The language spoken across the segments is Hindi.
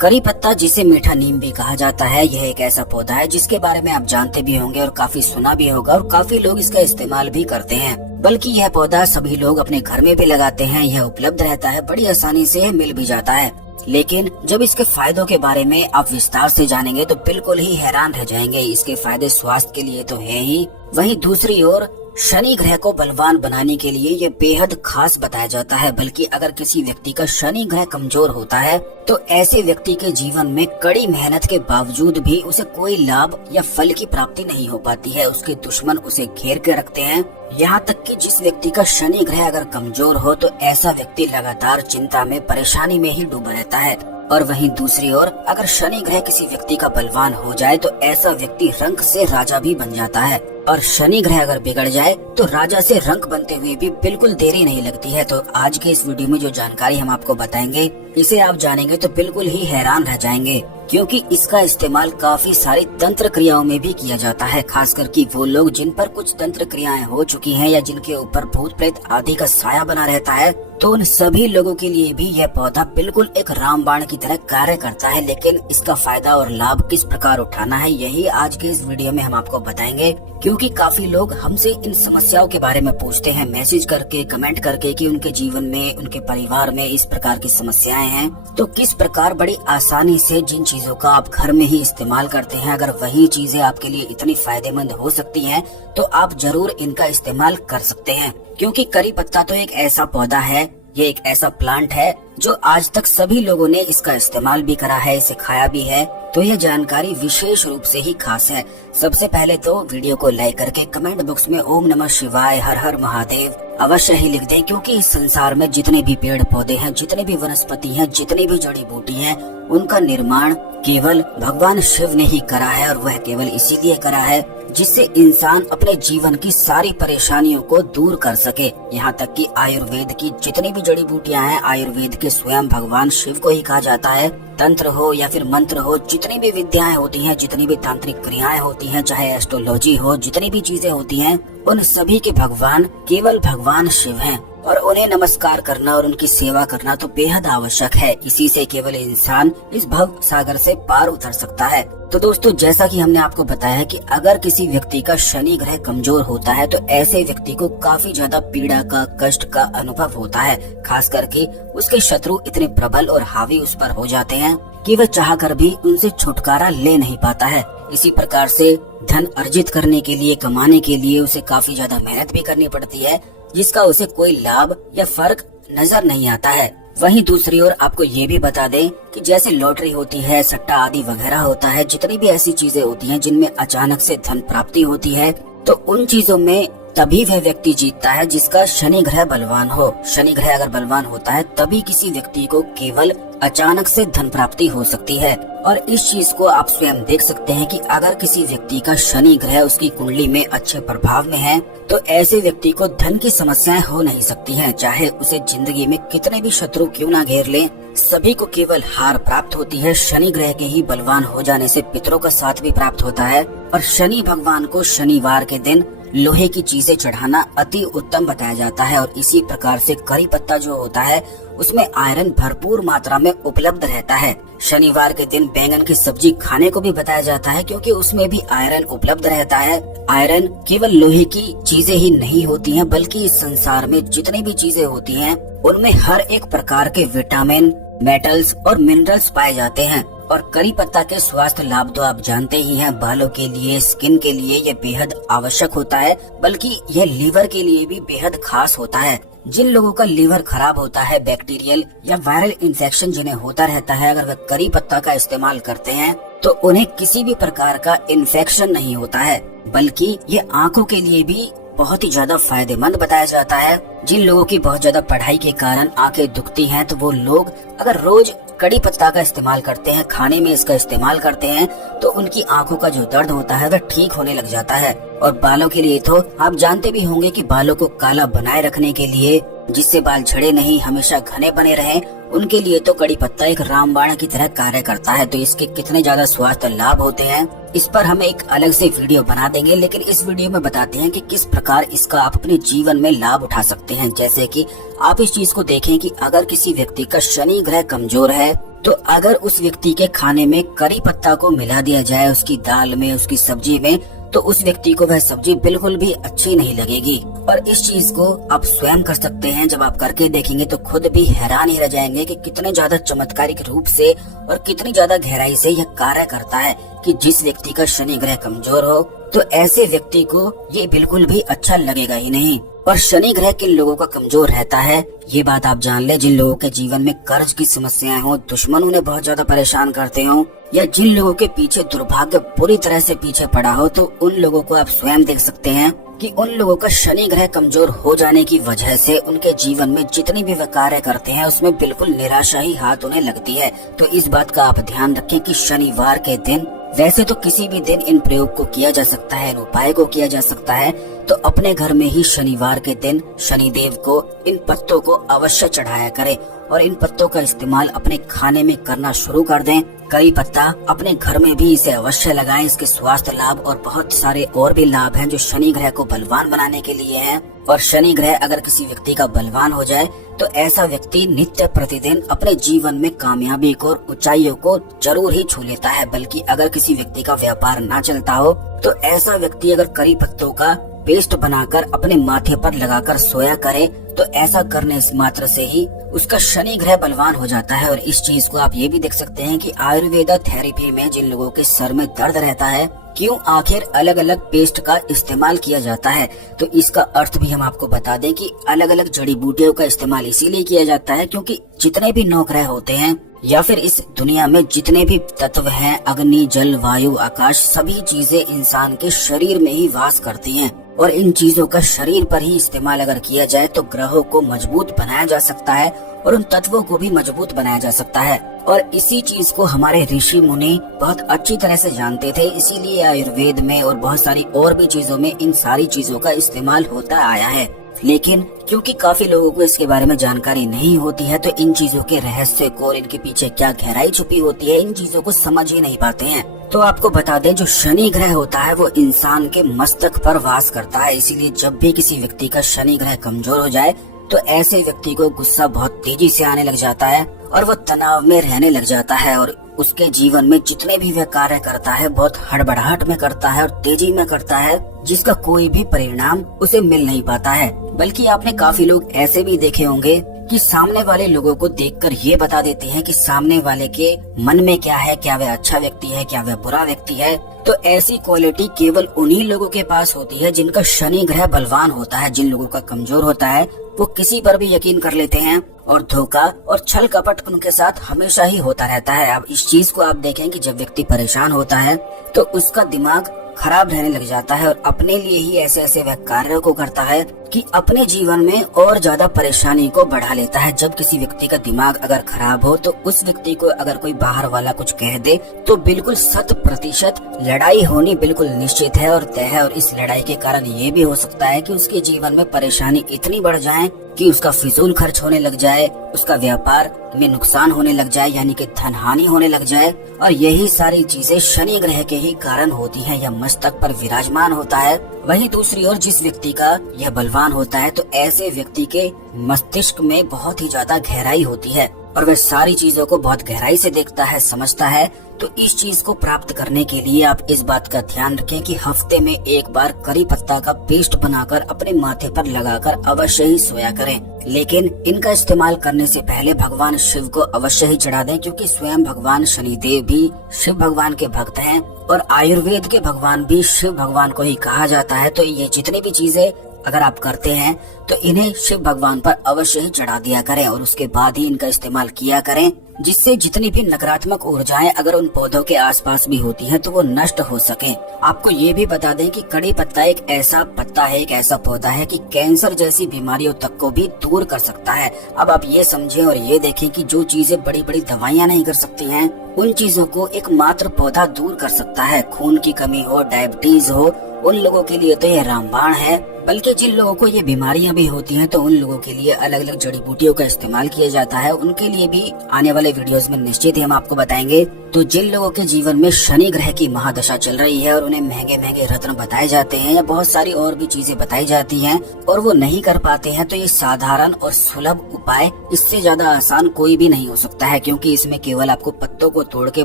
करी पत्ता, जिसे मीठा नीम भी कहा जाता है, यह एक ऐसा पौधा है जिसके बारे में आप जानते भी होंगे और काफी सुना भी होगा और काफी लोग इसका इस्तेमाल भी करते हैं। बल्कि यह पौधा सभी लोग अपने घर में भी लगाते हैं। यह उपलब्ध रहता है, बड़ी आसानी से यह मिल भी जाता है। लेकिन जब इसके फायदों के बारे में आप विस्तार से जानेंगे तो बिल्कुल ही हैरान रह जाएंगे। इसके फायदे स्वास्थ्य के लिए तो है ही, वहीं दूसरी ओर शनि ग्रह को बलवान बनाने के लिए ये बेहद खास बताया जाता है। बल्कि अगर किसी व्यक्ति का शनि ग्रह कमजोर होता है तो ऐसे व्यक्ति के जीवन में कड़ी मेहनत के बावजूद भी उसे कोई लाभ या फल की प्राप्ति नहीं हो पाती है। उसके दुश्मन उसे घेर के रखते हैं। यहाँ तक कि जिस व्यक्ति का शनि ग्रह अगर कमजोर हो तो ऐसा व्यक्ति लगातार चिंता में, परेशानी में ही डूबा रहता है। और वहीं दूसरी ओर अगर शनि ग्रह किसी व्यक्ति का बलवान हो जाए तो ऐसा व्यक्ति रंक से राजा भी बन जाता है। और शनि ग्रह अगर बिगड़ जाए तो राजा से रंक बनते हुए भी बिल्कुल देरी नहीं लगती है। तो आज के इस वीडियो में जो जानकारी हम आपको बताएंगे, इसे आप जानेंगे तो बिल्कुल ही हैरान रह जाएंगे, क्योंकि इसका इस्तेमाल काफी सारी तंत्र क्रियाओं में भी किया जाता है। खासकर कि वो लोग जिन पर कुछ तंत्र क्रियाएं हो चुकी हैं या जिनके ऊपर भूत प्रेत आदि का साया बना रहता है, तो उन सभी लोगों के लिए भी यह पौधा बिल्कुल एक रामबाण की तरह कार्य करता है। लेकिन इसका फायदा और लाभ किस प्रकार उठाना है, यही आज के इस वीडियो में हम आपको बताएंगे। क्योंकि काफी लोग हमसे इन समस्याओं के बारे में पूछते हैं, मैसेज करके, कमेंट करके, कि उनके जीवन में, उनके परिवार में इस प्रकार की समस्याएं हैं, तो किस प्रकार बड़ी आसानी से जिन चीजों का आप घर में ही इस्तेमाल करते हैं, अगर वही चीजें आपके लिए इतनी फायदेमंद हो सकती हैं, तो आप जरूर इनका इस्तेमाल कर सकते हैं। क्योंकि करी पत्ता तो एक ऐसा पौधा है, ये एक ऐसा प्लांट है जो आज तक सभी लोगों ने इसका इस्तेमाल भी करा है, इसे खाया भी है। तो यह जानकारी विशेष रूप से ही खास है। सबसे पहले तो वीडियो को लाइक करके कमेंट बॉक्स में ओम नमः शिवाय, हर हर महादेव अवश्य ही लिख दें। क्योंकि इस संसार में जितने भी पेड़ पौधे हैं, जितने भी वनस्पति हैं, जितनी भी जड़ी बूटी हैं, उनका निर्माण केवल भगवान शिव ने ही करा है। और वह केवल इसीलिए करा है जिससे इंसान अपने जीवन की सारी परेशानियों को दूर कर सके। यहाँ तक कि आयुर्वेद की जितनी भी जड़ी बूटियाँ हैं, आयुर्वेद के स्वयं भगवान शिव को ही कहा जाता है। तंत्र हो या फिर मंत्र हो, जितनी भी विद्याएं होती हैं, जितनी भी तांत्रिक क्रियाएं होती हैं, चाहे एस्ट्रोलॉजी हो, जितनी भी चीजें होती हैं, उन सभी के भगवान केवल भगवान शिव हैं। और उन्हें नमस्कार करना और उनकी सेवा करना तो बेहद आवश्यक है। इसी से केवल इंसान इस भव सागर से पार उतर सकता है। तो दोस्तों, जैसा कि हमने आपको बताया कि अगर किसी व्यक्ति का शनि ग्रह कमजोर होता है तो ऐसे व्यक्ति को काफी ज्यादा पीड़ा का, कष्ट का अनुभव होता है। खास करके उसके शत्रु इतने प्रबल और हावी उस पर हो जाते हैं कि वह चाहकर भी उनसे छुटकारा ले नहीं पाता है। इसी प्रकार से धन अर्जित करने के लिए, कमाने के लिए उसे काफी ज्यादा मेहनत भी करनी पड़ती है, जिसका उसे कोई लाभ या फर्क नजर नहीं आता है। वहीं दूसरी ओर आपको ये भी बता दें कि जैसे लॉटरी होती है, सट्टा आदि वगैरह होता है, जितनी भी ऐसी चीजें होती हैं जिनमें अचानक से धन प्राप्ति होती है, तो उन चीजों में तभी वह व्यक्ति जीतता है जिसका शनि ग्रह बलवान हो। शनि ग्रह अगर बलवान होता है तभी किसी व्यक्ति को केवल अचानक से धन प्राप्ति हो सकती है। और इस चीज को आप स्वयं देख सकते हैं कि अगर किसी व्यक्ति का शनि ग्रह उसकी कुंडली में अच्छे प्रभाव में है तो ऐसे व्यक्ति को धन की समस्याएं हो नहीं सकती हैं। चाहे उसे जिंदगी में कितने भी शत्रु क्यों ना घेर लें, सभी को केवल हार प्राप्त होती है। शनि ग्रह के ही बलवान हो जाने से पितरों का साथ भी प्राप्त होता है। और शनि भगवान को शनिवार के दिन लोहे की चीजें चढ़ाना अति उत्तम बताया जाता है। और इसी प्रकार से करी पत्ता जो होता है उसमें आयरन भरपूर मात्रा में उपलब्ध रहता है। शनिवार के दिन बैंगन की सब्जी खाने को भी बताया जाता है, क्योंकि उसमें भी आयरन उपलब्ध रहता है। आयरन केवल लोहे की चीजें ही नहीं होती हैं, बल्कि इस संसार में जितनी भी चीजें होती हैं उनमें हर एक प्रकार के विटामिन, मेटल्स और मिनरल्स पाए जाते हैं। और करी पत्ता के स्वास्थ्य लाभ तो आप जानते ही हैं। बालों के लिए, स्किन के लिए ये बेहद आवश्यक होता है, बल्कि यह लीवर के लिए भी बेहद खास होता है। जिन लोगों का लीवर खराब होता है, बैक्टीरियल या वायरल इन्फेक्शन जिन्हें होता रहता है, अगर वे करी पत्ता का इस्तेमाल करते हैं तो उन्हें किसी भी प्रकार का इन्फेक्शन नहीं होता है। बल्कि ये आंखों के लिए भी बहुत ही ज्यादा फायदेमंद बताया जाता है। जिन लोगों की बहुत ज्यादा पढ़ाई के कारण आंखें दुखती हैं, तो वो लोग अगर रोज कड़ी पत्ता का इस्तेमाल करते हैं, खाने में इसका इस्तेमाल करते हैं, तो उनकी आंखों का जो दर्द होता है वह ठीक होने लग जाता है। और बालों के लिए तो आप जानते भी होंगे कि बालों को काला बनाए रखने के लिए, जिससे बाल झड़े नहीं, हमेशा घने बने रहें, उनके लिए तो कड़ी पत्ता एक रामबाण की तरह कार्य करता है। तो इसके कितने ज्यादा स्वास्थ्य लाभ होते हैं इस पर हम एक अलग से वीडियो बना देंगे, लेकिन इस वीडियो में बताते हैं कि किस प्रकार इसका आप अपने जीवन में लाभ उठा सकते हैं। जैसे कि आप इस चीज को देखें कि अगर किसी व्यक्ति का शनि ग्रह कमजोर है तो अगर उस व्यक्ति के खाने में करी पत्ता को मिला दिया जाए, उसकी दाल में, उसकी सब्जी में, तो उस व्यक्ति को वह सब्जी बिल्कुल भी अच्छी नहीं लगेगी। और इस चीज को आप स्वयं कर सकते हैं। जब आप करके देखेंगे तो खुद भी हैरान ही रह जाएंगे कि कितने ज्यादा चमत्कारिक रूप से और कितनी ज्यादा गहराई से यह कार्य करता है कि जिस व्यक्ति का शनि ग्रह कमजोर हो तो ऐसे व्यक्ति को ये बिल्कुल भी अच्छा लगेगा ही नहीं। और शनि ग्रह किन लोगों का कमजोर रहता है ये बात आप जान ले। जिन लोगों के जीवन में कर्ज की समस्याएं हो, दुश्मन उन्हें बहुत ज्यादा परेशान करते हो, या जिन लोगों के पीछे दुर्भाग्य पूरी तरह से पीछे पड़ा हो, तो उन लोगों को आप स्वयं देख सकते हैं कि उन लोगों का शनि ग्रह कमजोर हो जाने की वजह से उनके जीवन में जितनी भी वे कार्य करते हैं उसमें बिल्कुल निराशा ही हाथ उन्हें लगती है। तो इस बात का आप ध्यान रखें कि शनिवार के दिन, वैसे तो किसी भी दिन इन प्रयोग को किया जा सकता है, इन उपाय को किया जा सकता है, तो अपने घर में ही शनिवार के दिन शनिदेव को इन पत्तों को अवश्य चढ़ाया करें और इन पत्तों का इस्तेमाल अपने खाने में करना शुरू कर दें। करी पत्ता अपने घर में भी इसे अवश्य लगाएं। इसके स्वास्थ्य लाभ और बहुत सारे और भी लाभ हैं जो शनि ग्रह को बलवान बनाने के लिए हैं। और शनि ग्रह अगर किसी व्यक्ति का बलवान हो जाए तो ऐसा व्यक्ति नित्य प्रतिदिन अपने जीवन में कामयाबी को और ऊंचाइयों को जरूर ही छू लेता है। बल्कि अगर किसी व्यक्ति का व्यापार ना चलता हो तो ऐसा व्यक्ति अगर करी पत्तों का पेस्ट बनाकर अपने माथे पर लगाकर सोया करे तो ऐसा करने से मात्र से ही उसका शनि ग्रह बलवान हो जाता है। और इस चीज को आप ये भी देख सकते हैं कि आयुर्वेदा थेरेपी में जिन लोगों के सर में दर्द रहता है, क्यों आखिर अलग अलग पेस्ट का इस्तेमाल किया जाता है, तो इसका अर्थ भी हम आपको बता दें कि अलग अलग जड़ी बूटियों का इस्तेमाल इसीलिए किया जाता है क्योंकि जितने भी नौ ग्रह होते हैं या फिर इस दुनिया में जितने भी तत्व हैं, अग्नि, जल, वायु, आकाश, सभी चीजें इंसान के शरीर में ही वास करती हैं। और इन चीजों का शरीर पर ही इस्तेमाल अगर किया जाए तो ग्रहों को मजबूत बनाया जा सकता है और उन तत्वों को भी मजबूत बनाया जा सकता है। और इसी चीज को हमारे ऋषि मुनि बहुत अच्छी तरह से जानते थे, इसीलिए आयुर्वेद में और बहुत सारी और भी चीजों में इन सारी चीजों का इस्तेमाल होता आया है। लेकिन क्योंकि काफी लोगों को इसके बारे में जानकारी नहीं होती है तो इन चीजों के रहस्य को और इनके पीछे क्या गहराई छुपी होती है इन चीजों को समझ ही नहीं पाते हैं। तो आपको बता दें, जो शनि ग्रह होता है वो इंसान के मस्तक पर वास करता है। इसीलिए जब भी किसी व्यक्ति का शनि ग्रह कमजोर हो जाए तो ऐसे व्यक्ति को गुस्सा बहुत तेजी से आने लग जाता है और वो तनाव में रहने लग जाता है और उसके जीवन में जितने भी वह कार्य करता है बहुत हड़बड़ाहट में करता है और तेजी में करता है, जिसका कोई भी परिणाम उसे मिल नहीं पाता है। बल्कि आपने काफी लोग ऐसे भी देखे होंगे कि सामने वाले लोगों को देखकर ये बता देते हैं कि सामने वाले के मन में क्या है, क्या वह अच्छा व्यक्ति है, क्या वह बुरा व्यक्ति है। तो ऐसी क्वालिटी केवल उन्हीं लोगों के पास होती है जिनका शनि ग्रह बलवान होता है। जिन लोगों का कमजोर होता है वो किसी पर भी यकीन कर लेते हैं और धोखा और छल कपट उनके साथ हमेशा ही होता रहता है। अब इस चीज को आप देखें कि जब व्यक्ति परेशान होता है तो उसका दिमाग खराब रहने लग जाता है और अपने लिए ही ऐसे ऐसे वह कार्यों को करता है कि अपने जीवन में और ज्यादा परेशानी को बढ़ा लेता है। जब किसी व्यक्ति का दिमाग अगर खराब हो तो उस व्यक्ति को अगर कोई बाहर वाला कुछ कह दे तो बिल्कुल 100% लड़ाई होनी बिल्कुल निश्चित है और तय है। और इस लड़ाई के कारण ये भी हो सकता है कि उसके जीवन में परेशानी इतनी बढ़ जाए कि उसका फिजूल खर्च होने लग जाए, उसका व्यापार में नुकसान होने लग जाए, यानी कि धन हानि होने लग जाए। और यही सारी चीजें शनि ग्रह के ही कारण होती हैं या मस्तक पर विराजमान होता है। वहीं दूसरी ओर जिस व्यक्ति का यह बलवान होता है तो ऐसे व्यक्ति के मस्तिष्क में बहुत ही ज्यादा गहराई होती है और वह सारी चीजों को बहुत गहराई से देखता है, समझता है। तो इस चीज को प्राप्त करने के लिए आप इस बात का ध्यान रखें कि हफ्ते में एक बार करी पत्ता का पेस्ट बनाकर अपने माथे पर लगाकर अवश्य ही सोया करें। लेकिन इनका इस्तेमाल करने से पहले भगवान शिव को अवश्य ही चढ़ा दें, क्योंकि स्वयं भगवान शनिदेव भी शिव भगवान के भक्त हैं और आयुर्वेद के भगवान भी शिव भगवान को ही कहा जाता है। तो ये जितनी भी चीजें अगर आप करते हैं तो इन्हें शिव भगवान पर अवश्य ही चढ़ा दिया करें और उसके बाद ही इनका इस्तेमाल किया करें, जिससे जितनी भी नकारात्मक ऊर्जाएं अगर उन पौधों के आसपास भी होती हैं तो वो नष्ट हो सके। आपको ये भी बता दें कि कड़ी पत्ता एक ऐसा पत्ता है, एक ऐसा पौधा है कि कैंसर जैसी बीमारियों तक को भी दूर कर सकता है। अब आप ये समझें और ये देखें कि जो चीजें बड़ी बड़ी दवाइयाँ नहीं कर सकती हैं उन चीजों को एक मात्र पौधा दूर कर सकता है। खून की कमी हो, डायबिटीज हो, उन लोगों के लिए तो यह रामबाण है। बल्कि जिन लोगों को ये बीमारियां भी होती हैं तो उन लोगों के लिए अलग अलग जड़ी बूटियों का इस्तेमाल किया जाता है। उनके लिए भी आने वाले वीडियोस में निश्चित ही हम आपको बताएंगे। तो जिन लोगों के जीवन में शनि ग्रह की महादशा चल रही है और उन्हें महंगे महंगे रत्न बताए जाते हैं या बहुत सारी और भी चीजें बताई जाती हैं और वो नहीं कर पाते हैं, तो ये साधारण और सुलभ उपाय, इससे ज्यादा आसान कोई भी नहीं हो सकता है, क्योंकि इसमें केवल आपको पत्तों को तोड़ के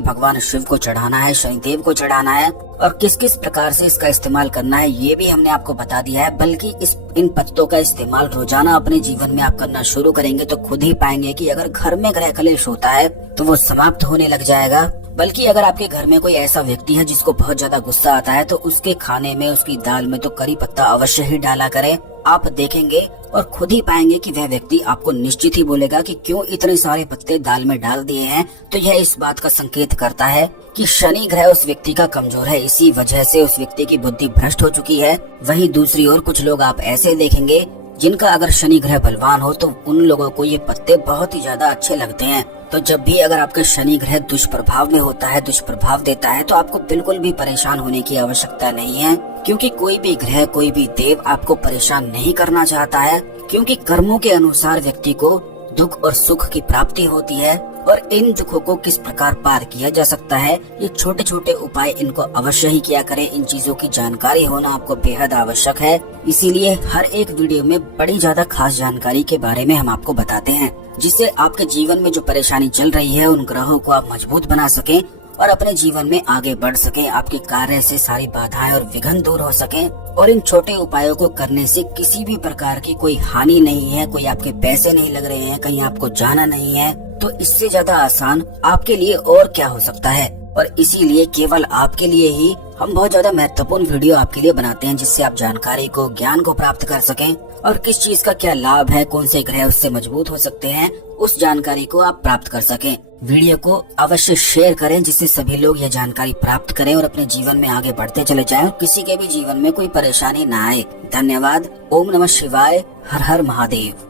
भगवान शिव को चढ़ाना है, शनिदेव को चढ़ाना है और किस किस प्रकार से इसका इस्तेमाल करना है ये भी हमने आपको बता दिया है। बल्कि इन पत्तों का इस्तेमाल रोजाना अपने जीवन में आप करना शुरू करेंगे तो खुद ही पाएंगे कि अगर घर में ग्रह कलेश होता है तो वो समाप्त होने लग जाएगा। बल्कि अगर आपके घर में कोई ऐसा व्यक्ति है जिसको बहुत ज्यादा गुस्सा आता है तो उसके खाने में, उसकी दाल में तो करी पत्ता अवश्य ही डाला करें। आप देखेंगे और खुद ही पाएंगे कि वह व्यक्ति आपको निश्चित ही बोलेगा कि क्यों इतने सारे पत्ते दाल में डाल दिए हैं। तो यह इस बात का संकेत करता है कि शनि ग्रह उस व्यक्ति का कमजोर है, इसी वजह से उस व्यक्ति की बुद्धि भ्रष्ट हो चुकी है। वहीं दूसरी ओर कुछ लोग आप ऐसे देखेंगे जिनका अगर शनि ग्रह बलवान हो तो उन लोगों को ये पत्ते बहुत ही ज्यादा अच्छे लगते हैं। तो जब भी अगर आपका शनि ग्रह दुष्प्रभाव में होता है, दुष्प्रभाव देता है, तो आपको बिल्कुल भी परेशान होने की आवश्यकता नहीं है, क्योंकि कोई भी ग्रह, कोई भी देव आपको परेशान नहीं करना चाहता है। क्योंकि कर्मों के अनुसार व्यक्ति को दुख और सुख की प्राप्ति होती है और इन दुखों को किस प्रकार पार किया जा सकता है, ये छोटे छोटे उपाय इनको अवश्य ही किया करें। इन चीजों की जानकारी होना आपको बेहद आवश्यक है। इसीलिए हर एक वीडियो में बड़ी ज्यादा खास जानकारी के बारे में हम आपको बताते हैं, जिससे आपके जीवन में जो परेशानी चल रही है उन ग्रहों को आप मजबूत बना सकें और अपने जीवन में आगे बढ़ सकें, आपके कार्य से सारी बाधाएं और विघ्न दूर हो सकें। और इन छोटे उपायों को करने से किसी भी प्रकार की कोई हानि नहीं है, कोई आपके पैसे नहीं लग रहे हैं, कहीं आपको जाना नहीं है। तो इससे ज्यादा आसान आपके लिए और क्या हो सकता है। और इसीलिए केवल आपके लिए ही हम बहुत ज्यादा महत्वपूर्ण वीडियो आपके लिए बनाते हैं, जिससे आप जानकारी को, ज्ञान को प्राप्त कर सकें और किस चीज का क्या लाभ है, कौन से ग्रह उससे मजबूत हो सकते हैं, उस जानकारी को आप प्राप्त कर सकें। वीडियो को अवश्य शेयर करें, जिससे सभी लोग यह जानकारी प्राप्त करें और अपने जीवन में आगे बढ़ते चले जाएं और किसी के भी जीवन में कोई परेशानी न आए। धन्यवाद। ओम नमः शिवाय। हर हर महादेव।